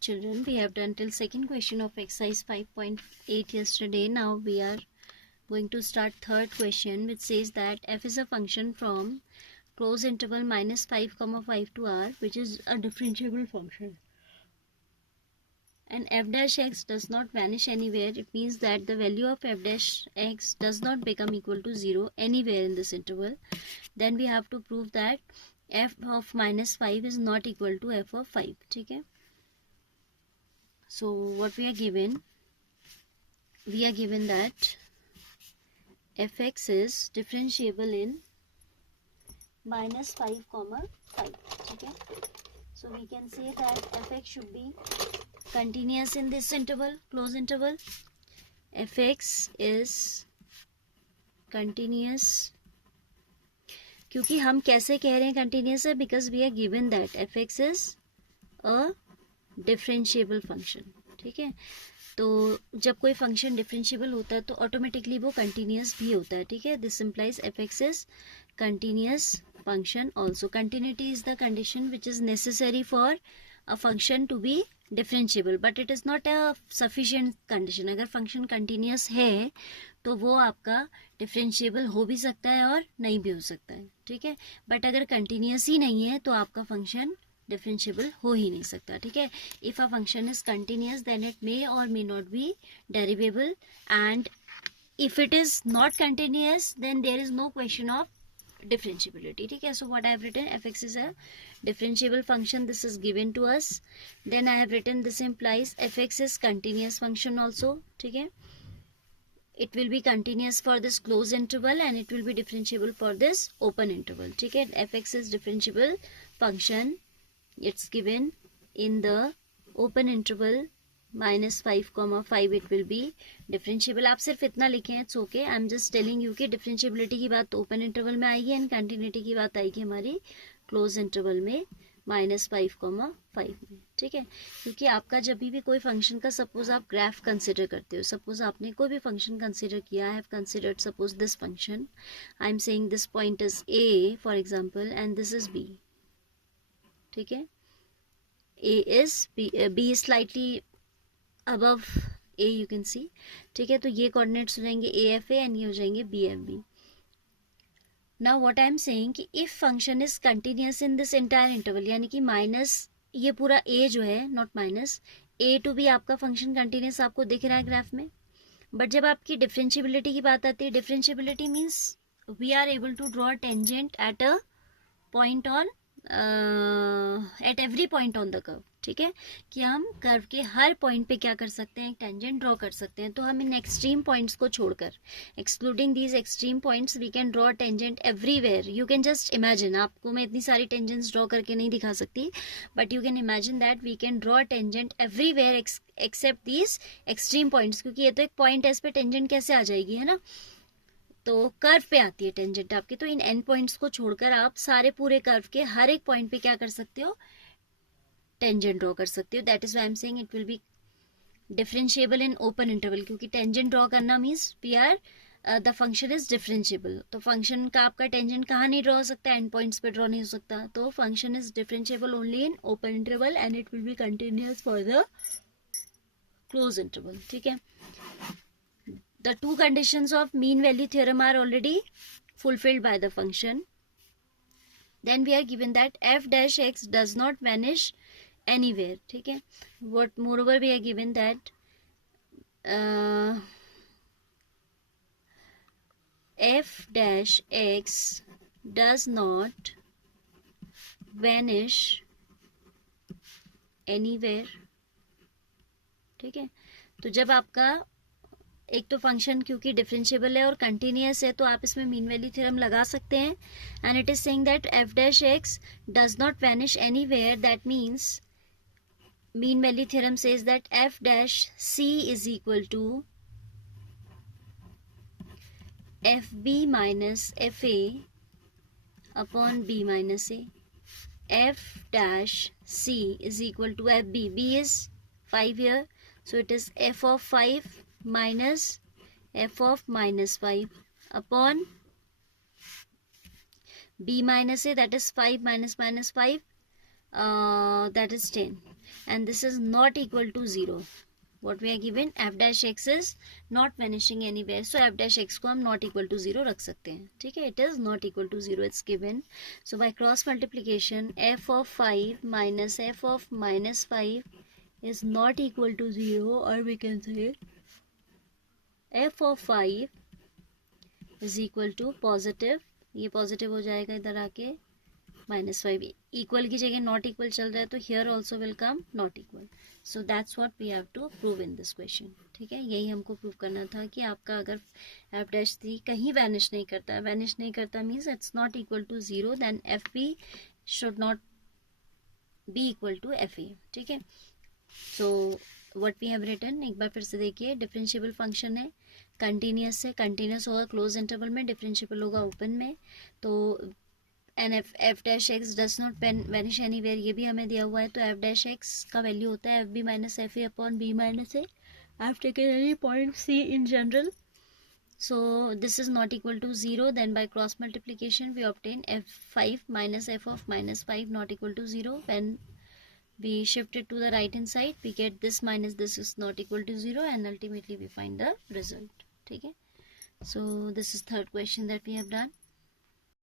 Children, we have done till second question of exercise 5.8 yesterday. Now we are going to start third question, which says that f is a function from close interval minus 5 comma 5 to r, which is a differentiable function, and f dash x does not vanish anywhere. It means that the value of f dash x does not become equal to 0 anywhere in this interval. Then we have to prove that f of minus 5 is not equal to f of 5. Okay. So what we are given that fx is differentiable in minus 5 comma 5. Okay. So we can say that fx should be continuous in this interval, close interval. fx is continuous. क्योंकि हम कैसे कह रहे हैं continuous है? Because we are given that fx is a differentiable function. ठीक है, तो जब कोई फंक्शन डिफरेंशिएबल होता है तो ऑटोमेटिकली वो कंटिन्यूस भी होता है. ठीक है, this implies f x is continuous function also. Continuity is the condition which is necessary for a function to be differentiable, but it is not a sufficient condition. अगर फंक्शन कंटिन्यूस है तो वो आपका डिफरेंशिएबल हो भी सकता है और नहीं भी हो सकता है. ठीक है, बट अगर कंटिन्यूस ही नहीं है तो आपका फंक्शन डिफरेंशिएबल हो ही नहीं सकता. ठीक है, if a function is continuous then it may और may not be derivable, and if it is not continuous then there is no question of differentiability. ठीक है, so what I have written, fx is a differentiable function. This is given to us. Then I have written this implies fx is continuous function also. ठीक है, it will be continuous for this closed interval and it will be differentiable for this open interval. ठीक है, fx is differentiable function. It's given in the open interval minus 5 comma 5 it will be differentiable. आप सिर्फ इतना लिखें, it's okay. I am just telling you कि differentiability की बात open interval में आएगी एंड कंटिन्यूटी की बात आएगी हमारी क्लोज इंटरवल में minus 5 comma 5 में. ठीक है, क्योंकि आपका जब भी कोई फंक्शन का सपोज आप ग्राफ कंसिडर करते हो, सपोज आपने कोई भी फंक्शन कंसिडर किया, I have considered suppose this function, I am saying this point is a for example and this is b. ठीक है, a is b is slightly above a, you can see. ठीक है, तो ये coordinates हो जाएंगे a f a and ये हो जाएंगे b f b. Now what I am saying कि if function is continuous in this entire interval, यानी कि माइनस ये पूरा a जो है, not minus, a to b आपका फंक्शन कंटिन्यूस आपको दिख रहा है ग्राफ में. बट जब आपकी डिफरेंशिएबिलिटी की बात आती है, differentiability means we are able to draw tangent at a point on at every point on the curve. ठीक है, कि हम कर्व के हर पॉइंट पे क्या कर सकते हैं, एक टेंजेंट ड्रॉ कर सकते हैं. तो हम इन एक्सट्रीम पॉइंट्स को छोड़कर, excluding these extreme points, we can draw tangent everywhere. You can just imagine, आपको मैं इतनी सारी टेंजेंट्स ड्रॉ करके नहीं दिखा सकती, but you can imagine that we can draw tangent everywhere except these extreme points. क्योंकि ये तो एक पॉइंट है, इस पे टेंजेंट कैसे आ जाएगी, है ना, तो कर्व पे आती है टेंजेंट आपकी. तो इन एंड पॉइंट्स को छोड़कर आप सारे पूरे कर्व के हर एक पॉइंट पे क्या कर सकते हो, टेंजेंट ड्रॉ कर सकते हो. That is why I am saying it will be differentiable in open interval, क्योंकि टेंजेंट ड्रॉ करना means we are the function is differentiable. तो फंक्शन का आपका टेंजेंट कहाँ नहीं ड्रॉ हो सकता, एंड पॉइंट्स पे ड्रॉ नहीं हो सकता. तो function is differentiable only in open interval and it will B continuous for the close interval. ठीक है, the two conditions of mean value theorem are already fulfilled by the function. Then we are given that f dash x does not vanish anywhere. ठीक है, what moreover we are given that f dash x does not vanish anywhere. ठीक है, तो जब आपका एक तो function क्योंकि डिफरेंशिएबल है और कंटिन्यूअस है तो आप इसमें मीन वैल्यू थ्योरम लगा सकते हैं. And it is saying that F dash X does not vanish anywhere. That means mean value theorem says that F dash C is equal to F B minus F A upon B minus A. F dash C is equal to F B. B is 5 here, so it is f of 5 minus f of minus 5 upon b minus a, that is 5 minus minus 5, that is 10. and this is not equal to 0. What we are given, f dash x is not vanishing anywhere, so f dash x को हम not equal to 0 रख सकते हैं. ठीक है, it is not equal to 0, it's given. So by cross multiplication, f of 5 minus f of minus 5 is not equal to 0, or we can say f of 5 is equal to positive, ये positive हो जाएगा इधर आके, -5. Equal की जगह not equal चल रहा है, तो here also will come not equal. So that's what we have to prove in this question. ठीक है, यही हमको प्रूव करना था कि आपका अगर एफ डैश थ्री कहीं वैनिश नहीं करता means it's not equal to 0, then F B should not be equal to F A. ठीक है, so what we have written, एक बार फिर से देखिए. डिफरेंशिएबल फंक्शन है, कंटिन्यूस है, कंटिन्यूस होगा क्लोज इंटरवल में, डिफरेंशिएबल होगा ओपन में. तो and F dash X does not vanish anywhere, ये भी हमें दिया हुआ है. तो एफ डैश एक्स का वैल्यू होता है F B minus F A upon B minus A. I have taken any point C in general. So this is not equal to 0, then by cross multiplication we obtain f5 minus f of minus 5 not equal to 0. When we shift it to the right hand side, we get this minus this is not equal to 0, and ultimately we find the result. ठीक है, so this is third question that we have done.